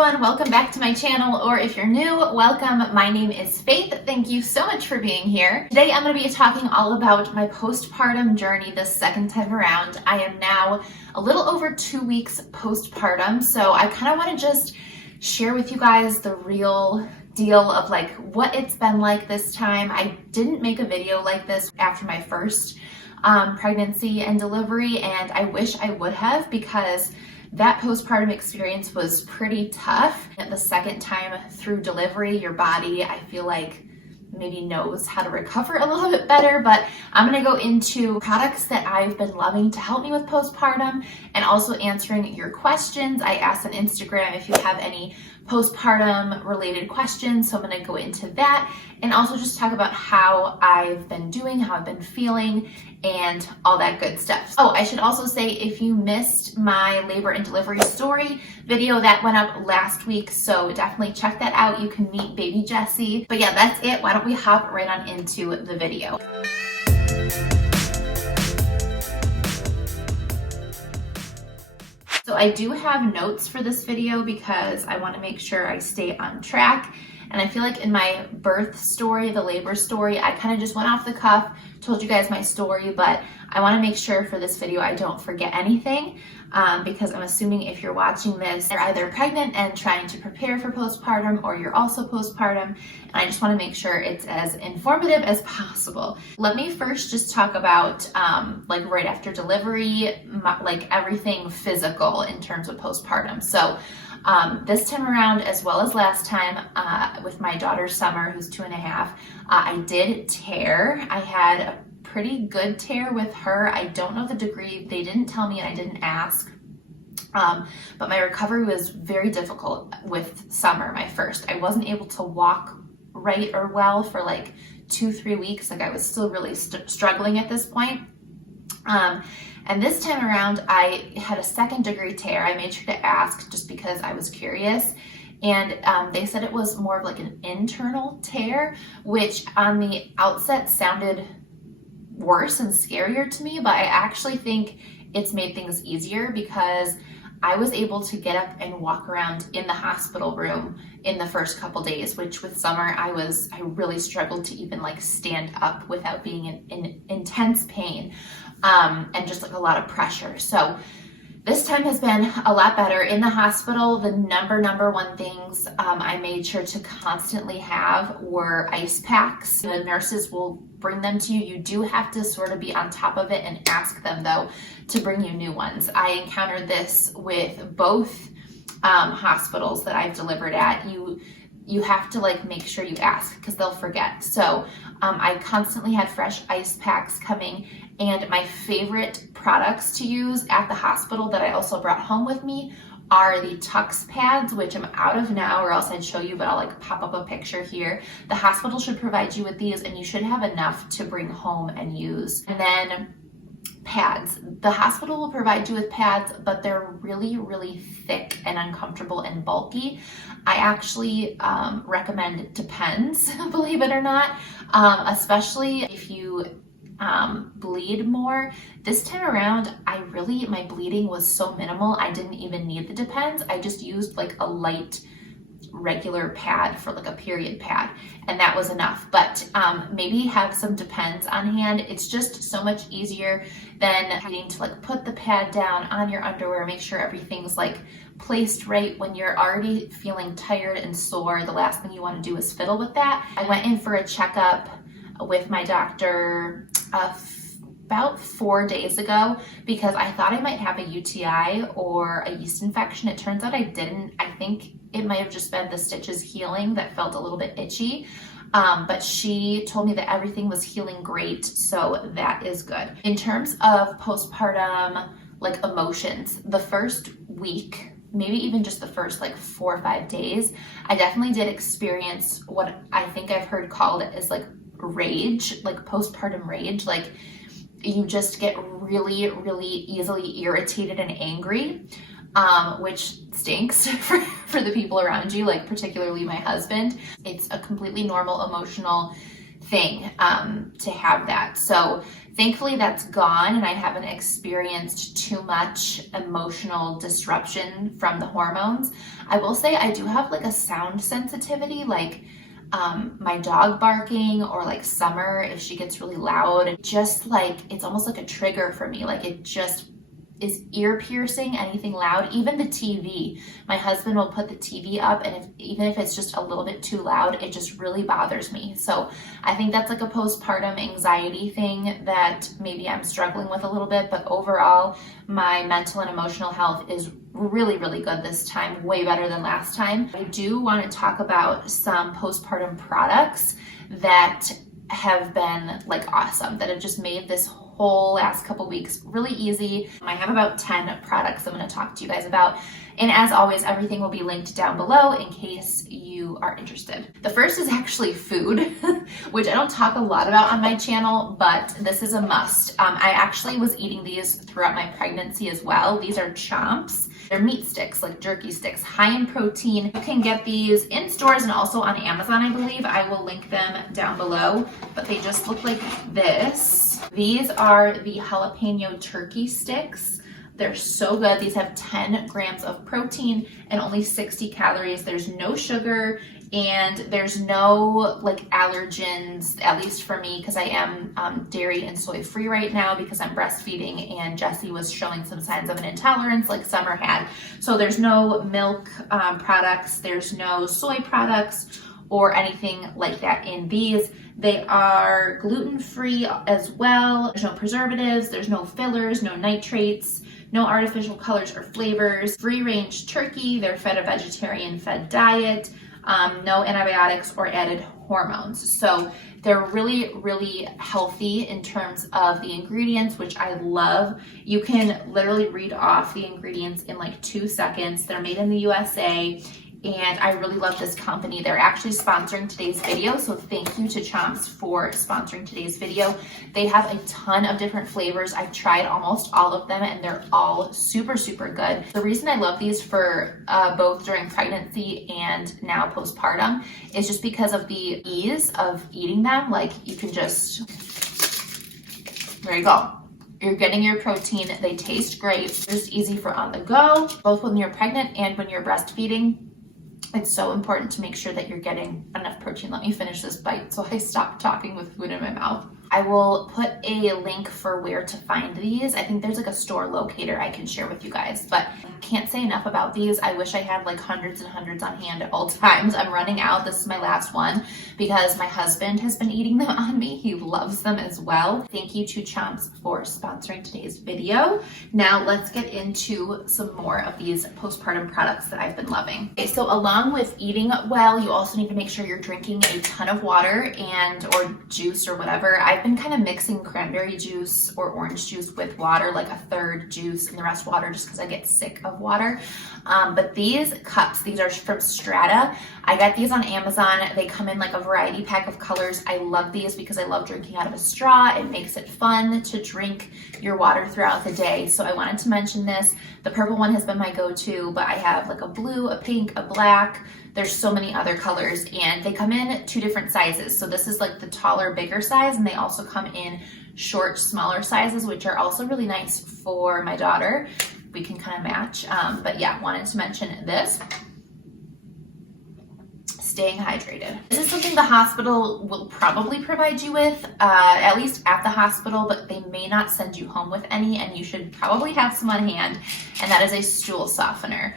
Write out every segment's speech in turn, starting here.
everyone, welcome back to my channel, or if you're new, welcome. My name is Faith. Thank you so much for being here. Today I'm going to be talking all about my postpartum journey this second time around. I am now a little over 2 weeks postpartum, so I kind of want to just share with you guys the real deal of like what it's been like this time. I didn't make a video like this after my first pregnancy and delivery, and I wish I would have, because that postpartum experience was pretty tough. And the second time through delivery, your body, I feel like, maybe knows how to recover a little bit better. But I'm gonna go into products that I've been loving to help me with postpartum, and also answering your questions. I asked on Instagram if you have any postpartum related questions, so I'm gonna go into that, and also just talk about how I've been doing, how I've been feeling, and all that good stuff. Oh, I should also say, if you missed my labor and delivery story video, that went up last week, so definitely check that out. You can meet baby Jessie. But yeah, that's it. Why don't we hop right on into the video. So I do have notes for this video because I want to make sure I stay on track. And I feel like in my birth story, the labor story, I kind of just went off the cuff, told you guys my story, but I want to make sure for this video I don't forget anything, because I'm assuming if you're watching this, you're either pregnant and trying to prepare for postpartum, or you're also postpartum, and I just want to make sure it's as informative as possible. Let me first just talk about like right after delivery, like everything physical in terms of postpartum. So this time around, as well as last time with my daughter Summer, who's 2.5, I did tear. I had a pretty good tear with her. I don't know the degree. They didn't tell me, and I didn't ask. But my recovery was very difficult with Summer, my first. I wasn't able to walk right or well for like 2-3 weeks. Like I was still really struggling at this point. And this time around, I had a 2nd degree tear. I made sure to ask just because I was curious. And they said it was more of like an internal tear, which on the outset sounded worse and scarier to me, but I actually think it's made things easier because I was able to get up and walk around in the hospital room in the first couple days, which with Summer, I really struggled to even like stand up without being in intense pain, and just like a lot of pressure. So this time has been a lot better. In the hospital, the number one things I made sure to constantly have were ice packs. The nurses will bring them to you. You do have to sort of be on top of it and ask them, though, to bring you new ones. I encountered this with both hospitals that I've delivered at. You have to like make sure you ask, because they'll forget. So I constantly had fresh ice packs coming, and my favorite products to use at the hospital that I also brought home with me are the Tux pads, which I'm out of now, or else I'd show you, but I'll like pop up a picture here. The hospital should provide you with these, and you should have enough to bring home and use. And then pads. The hospital will provide you with pads, but they're really thick and uncomfortable and bulky. I actually recommend Depends, believe it or not, especially if you bleed more. This time around, my bleeding was so minimal, I didn't even need the Depends. I just used like a light regular pad for like a period pad, and that was enough. But maybe have some Depends on hand. It's just so much easier than having to like put the pad down on your underwear, make sure everything's like placed right when you're already feeling tired and sore. The last thing you want to do is fiddle with that. I went in for a checkup with my doctor about 4 days ago because I thought I might have a UTI or a yeast infection. It turns out I didn't. I think it might have just been the stitches healing that felt a little bit itchy. But she told me that everything was healing great, so that is good. In terms of postpartum like emotions, the first week, maybe even just the first like 4 or 5 days, I definitely did experience what I think I've heard called as like rage, like postpartum rage. Like you just get really easily irritated and angry, which stinks for the people around you, like particularly my husband. It's a completely normal emotional thing to have that. So thankfully that's gone, and I haven't experienced too much emotional disruption from the hormones. I will say I do have like a sound sensitivity, like my dog barking, or like Summer, if she gets really loud, just like, it's almost like a trigger for me. Like it just is ear piercing, anything loud, even the TV. My husband will put the TV up, and even if it's just a little bit too loud, it just really bothers me. So I think that's like a postpartum anxiety thing that maybe I'm struggling with a little bit, but overall my mental and emotional health is really, really good this time, way better than last time. I do want to talk about some postpartum products that have been like awesome, that have just made this whole last couple weeks really easy. I have about 10 products I'm going to talk to you guys about. And as always, everything will be linked down below in case you are interested. The first is actually food, which I don't talk a lot about on my channel, but this is a must. I actually was eating these throughout my pregnancy as well. These are Chomps. They're meat sticks, like jerky sticks, high in protein. You can get these in stores and also on Amazon, I believe. I will link them down below, but they just look like this. These are the jalapeno turkey sticks. They're so good. These have 10 grams of protein and only 60 calories. There's no sugar, and there's no like allergens, at least for me, because I am dairy and soy free right now because I'm breastfeeding, and Jessie was showing some signs of an intolerance like Summer had. So there's no milk products, there's no soy products or anything like that in these. They are gluten-free as well. There's no preservatives, there's no fillers, no nitrates, no artificial colors or flavors. Free-range turkey, they're fed a vegetarian-fed diet. No antibiotics or added hormones. So they're really, really healthy in terms of the ingredients, which I love. You can literally read off the ingredients in like 2 seconds. They're made in the USA. And I really love this company. They're actually sponsoring today's video, so thank you to Chomps for sponsoring today's video. They have a ton of different flavors. I've tried almost all of them, and they're all super, super good. The reason I love these for both during pregnancy and now postpartum is just because of the ease of eating them. Like, you can just, there you go. You're getting your protein. They taste great. Just easy for on the go, both when you're pregnant and when you're breastfeeding. It's so important to make sure that you're getting enough protein. Let me finish this bite so I stop talking with food in my mouth. I will put a link for where to find these. I think there's like a store locator I can share with you guys, but I can't say enough about these. I wish I had like hundreds and hundreds on hand at all times. I'm running out. This is my last one because my husband has been eating them on me. He loves them as well. Thank you to Chomps for sponsoring today's video. Now let's get into some more of these postpartum products that I've been loving. Okay, so along with eating well, you also need to make sure you're drinking a ton of water or juice or whatever. I've been kind of mixing cranberry juice or orange juice with water, like a third juice and the rest water, just because I get sick of water. But these cups, these are from Strata. I got these on Amazon. They come in like a variety pack of colors. I love these because I love drinking out of a straw. It makes it fun to drink your water throughout the day. So I wanted to mention this. The purple one has been my go-to, but I have like a blue, a pink, a black. There's so many other colors, and they come in 2 different sizes. So this is like the taller, bigger size, and they also come in short, smaller sizes, which are also really nice for my daughter. We can kind of match. But yeah, wanted to mention this. Staying hydrated. This is something the hospital will probably provide you with, at least at the hospital, but they may not send you home with any, and you should probably have some on hand, and that is a stool softener.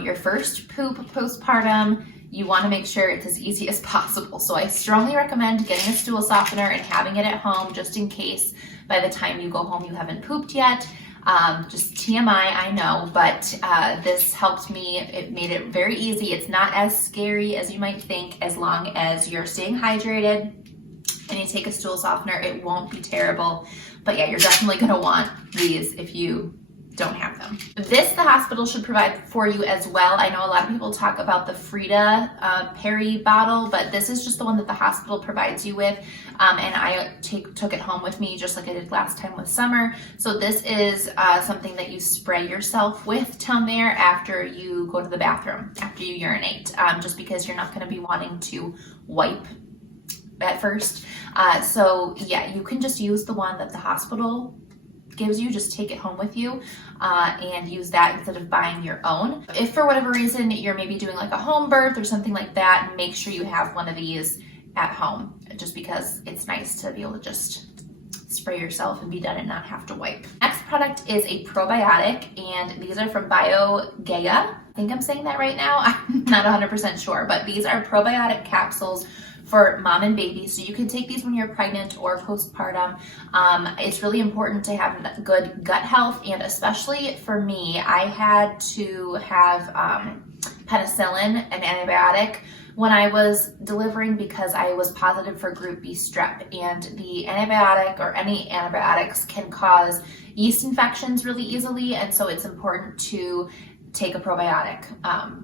Your first poop postpartum, you want to make sure it's as easy as possible. So I strongly recommend getting a stool softener and having it at home just in case by the time you go home you haven't pooped yet. Just TMI, I know, but this helped me. It made it very easy. It's not as scary as you might think, as long as you're staying hydrated and you take a stool softener. It won't be terrible. But yeah, you're definitely going to want these if you don't have them. This the hospital should provide for you as well. I know a lot of people talk about the Frida Perry bottle, but this is just the one that the hospital provides you with. And I took it home with me just like I did last time with Summer. So this is something that you spray yourself with down there after you go to the bathroom, after you urinate, just because you're not going to be wanting to wipe at first. So yeah, you can just use the one that the hospital gives you, just take it home with you and use that instead of buying your own. If for whatever reason you're maybe doing like a home birth or something like that, make sure you have one of these at home, just because it's nice to be able to just spray yourself and be done and not have to wipe. Next product is a probiotic, and these are from BioGaia. I think I'm saying that right now. I'm not 100% sure, but these are probiotic capsules for mom and baby. So you can take these when you're pregnant or postpartum. It's really important to have good gut health, and especially for me, I had to have penicillin, an antibiotic, when I was delivering because I was positive for group B strep, and the antibiotic or any antibiotics can cause yeast infections really easily, and so it's important to take a probiotic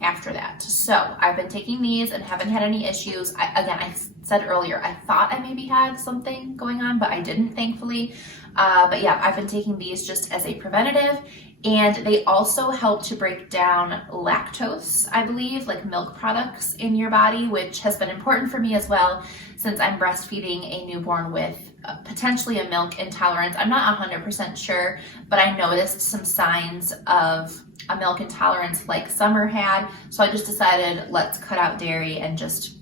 after that. So I've been taking these and haven't had any issues. I said earlier, I thought I maybe had something going on, but I didn't, thankfully. But yeah, I've been taking these just as a preventative, and they also help to break down lactose, I believe, like milk products in your body, which has been important for me as well, since I'm breastfeeding a newborn with potentially a milk intolerance. I'm not 100% sure, but I noticed some signs of a milk intolerance like Summer had, so I just decided let's cut out dairy and just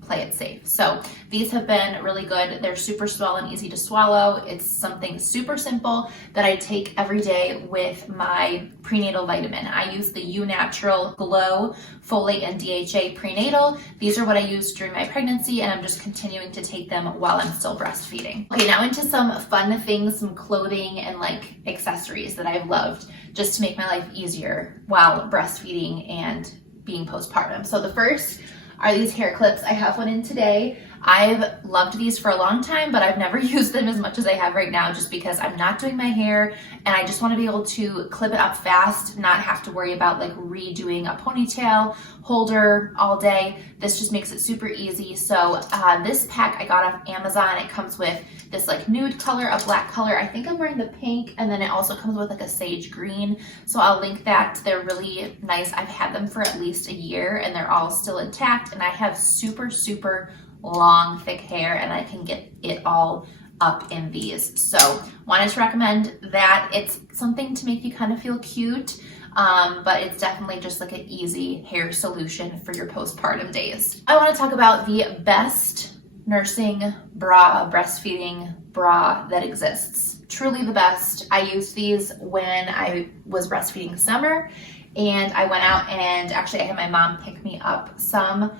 play it safe. So these have been really good. They're super swell and easy to swallow. It's something super simple that I take every day with my prenatal vitamin. I use the UNatural Glow Folate and DHA prenatal. These are what I used during my pregnancy, and I'm just continuing to take them while I'm still breastfeeding. Okay, now into some fun things, some clothing and like accessories that I've loved just to make my life easier while breastfeeding and being postpartum. So the first are these hair clips. I have one in today. I've loved these for a long time, but I've never used them as much as I have right now, just because I'm not doing my hair and I just want to be able to clip it up fast, not have to worry about like redoing a ponytail holder all day. This just makes it super easy. So this pack I got off Amazon. It comes with this like nude color, a black color. I think I'm wearing the pink, and then it also comes with like a sage green. So I'll link that. They're really nice. I've had them for at least a year and they're all still intact, and I have super, super long, thick hair, and I can get it all up in these. So wanted to recommend that. It's something to make you kind of feel cute, but it's definitely just like an easy hair solution for your postpartum days. I want to talk about the best nursing bra, breastfeeding bra that exists. Truly the best. I used these when I was breastfeeding Summer, and I went out and actually I had my mom pick me up some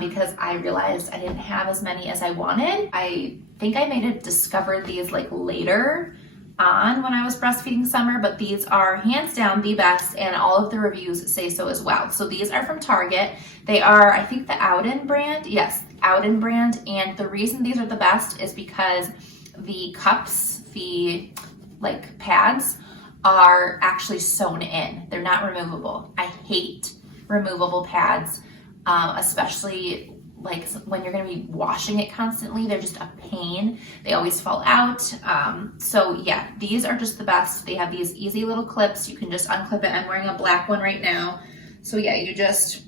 because I realized I didn't have as many as I wanted. I think I may have discovered these like later on when I was breastfeeding Summer, but these are hands down the best, and all of the reviews say so as well. So these are from Target. They are, I think, the Auden brand. Yes, Auden brand. And the reason these are the best is because the cups, the like pads, are actually sewn in. They're not removable. I hate removable pads, especially like when you're going to be washing it constantly. They're just a pain. They always fall out. So yeah, these are just the best. They have these easy little clips. You can just unclip it. I'm wearing a black one right now. So yeah, you just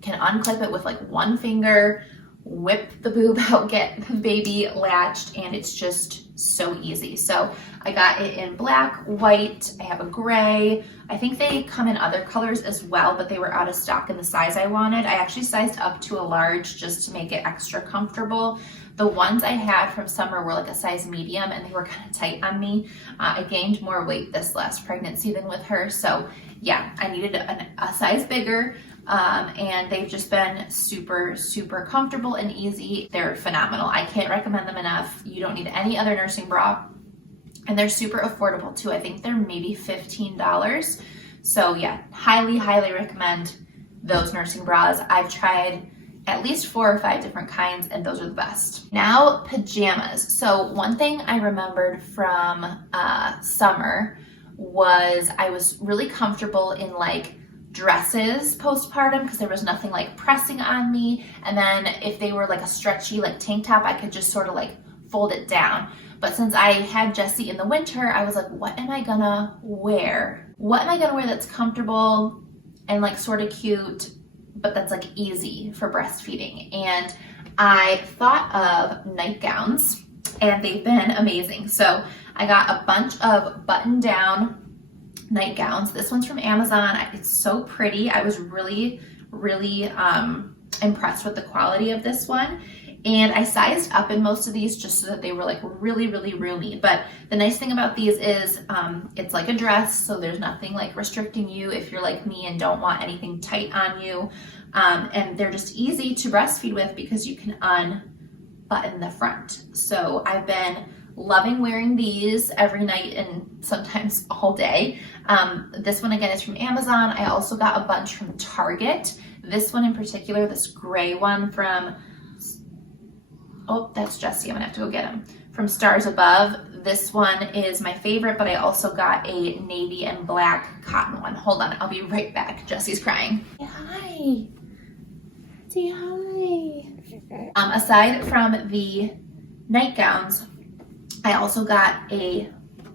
can unclip it with like one finger, whip the boob out, get the baby latched, and it's just so easy. So I got it in black, white, I have a gray. I think they come in other colors as well, but they were out of stock in the size I wanted. I actually sized up to a large just to make it extra comfortable. The ones I had from Summer were like a size medium, and they were kind of tight on me. I gained more weight this last pregnancy than with her. So yeah, I needed a size bigger. And they've just been super, super comfortable and easy. They're phenomenal. I can't recommend them enough. You don't need any other nursing bra. And they're super affordable too. I think they're maybe $15. So yeah, highly, highly recommend those nursing bras. I've tried at least 4 or 5 different kinds, and those are the best. Now, pajamas. So one thing I remembered from Summer was I was really comfortable in like dresses postpartum because there was nothing like pressing on me. And then if they were like a stretchy like tank top, I could just sort of like fold it down. But since I had Jessie in the winter, I was like, what am I gonna wear? What am I gonna wear that's comfortable and like sort of cute, but that's like easy for breastfeeding? And I thought of nightgowns, and they've been amazing. So I got a bunch of button-down nightgowns. This one's from Amazon. It's so pretty. I was really impressed with the quality of this one. And I sized up in most of these just so that they were like really roomy. But the nice thing about these is it's like a dress, so there's nothing like restricting you if you're like me and don't want anything tight on you. And they're just easy to breastfeed with because you can unbutton the front. So I've been loving wearing these every night and sometimes all day. This one again is from Amazon. I also got a bunch from Target. This one in particular, this gray one from, oh, that's Jesse. I'm gonna have to go get him. From Stars Above. This one is my favorite, but I also got a navy and black cotton one. Hold on, I'll be right back. Jesse's crying. Say hi. Say hi. Aside from the nightgowns, I also got a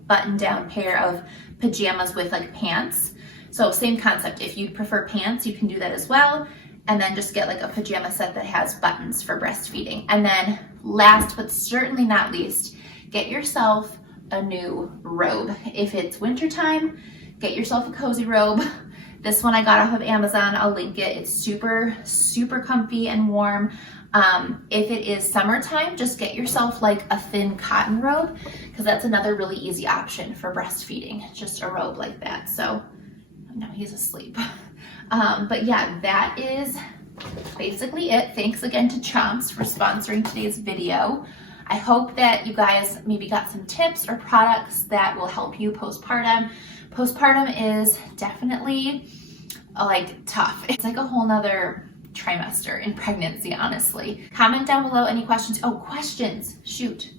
button-down pair of pajamas with like pants. So same concept. If you'd prefer pants, you can do that as well. And then just get like a pajama set that has buttons for breastfeeding. And then last but certainly not least, get yourself a new robe. If it's wintertime, get yourself a cozy robe. This one I got off of Amazon. I'll link it. It's super comfy and warm. If it is summertime, just get yourself like a thin cotton robe, because that's another really easy option for breastfeeding. Just a robe like that. So no, he's asleep. But yeah, that is basically it. Thanks again to Chomps for sponsoring today's video. I hope that you guys maybe got some tips or products that will help you postpartum. Postpartum is definitely like tough. It's like a whole nother trimester in pregnancy, honestly. Comment down below any questions. Oh, questions, shoot.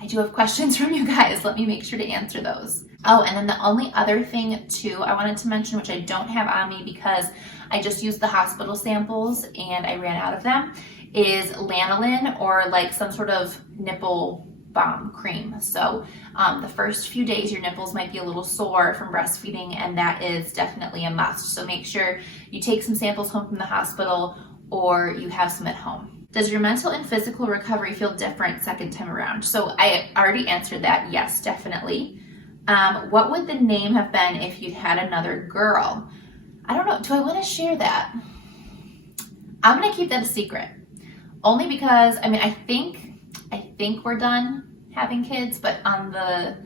I do have questions from you guys. Let me make sure to answer those. Oh, and then the only other thing too I wanted to mention, which I don't have on me because I just used the hospital samples and I ran out of them, is lanolin or like some sort of nipple balm cream. So the first few days your nipples might be a little sore from breastfeeding, and that is definitely a must. So make sure you take some samples home from the hospital or you have some at home. Does your mental and physical recovery feel different second time around? So I already answered that. Yes, definitely. What would the name have been if you'd had another girl? I don't know. Do I want to share that? I'm going to keep that a secret. Only because, I mean, I think we're done having kids, but on the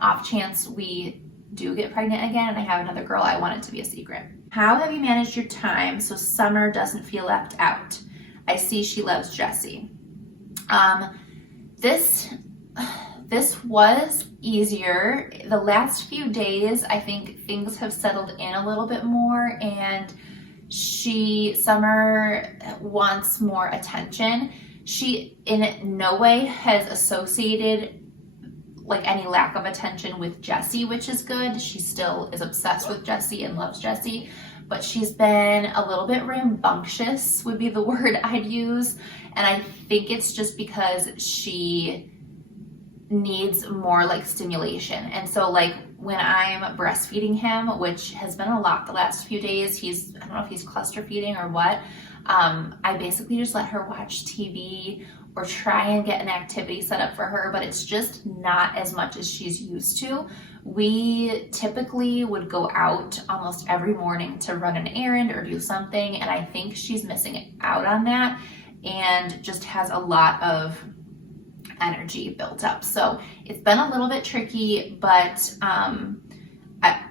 off chance we do get pregnant again and I have another girl, I want it to be a secret. How have you managed your time so Summer doesn't feel left out? I see she loves Jesse. This was easier. The last few days, I think things have settled in a little bit more, and Summer wants more attention. She in no way has associated like any lack of attention with Jesse, which is good. She still is obsessed with Jesse and loves Jesse, but she's been a little bit rambunctious would be the word I'd use. And I think it's just because she needs more like stimulation. And so like when I'm breastfeeding him, which has been a lot the last few days, I don't know if he's cluster feeding or what, I basically just let her watch TV or try and get an activity set up for her, but it's just not as much as she's used to. We typically would go out almost every morning to run an errand or do something, and I think she's missing out on that and just has a lot of energy built up. So it's been a little bit tricky, but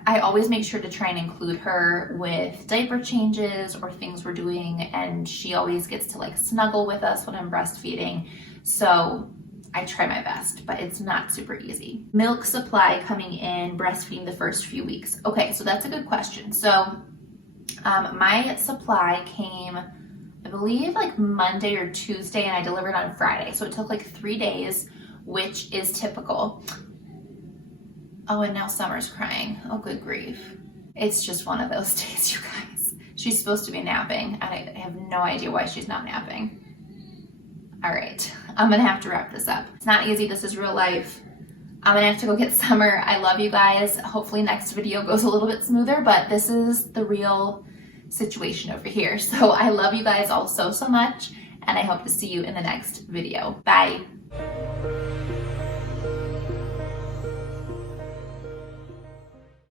I always make sure to try and include her with diaper changes or things we're doing, and she always gets to like snuggle with us when I'm breastfeeding. So I try my best, but it's not super easy. Milk supply coming in breastfeeding the first few weeks. Okay, so that's a good question. So my supply came, I believe like Monday or Tuesday, and I delivered on Friday. So it took like 3 days, which is typical. Oh, and now Summer's crying. Oh, good grief. It's just one of those days, you guys. She's supposed to be napping, and I have no idea why she's not napping. All right, I'm gonna have to wrap this up. It's not easy, this is real life. I'm gonna have to go get Summer. I love you guys. Hopefully next video goes a little bit smoother, but this is the real situation over here. So I love you guys all so much, and I hope to see you in the next video. Bye.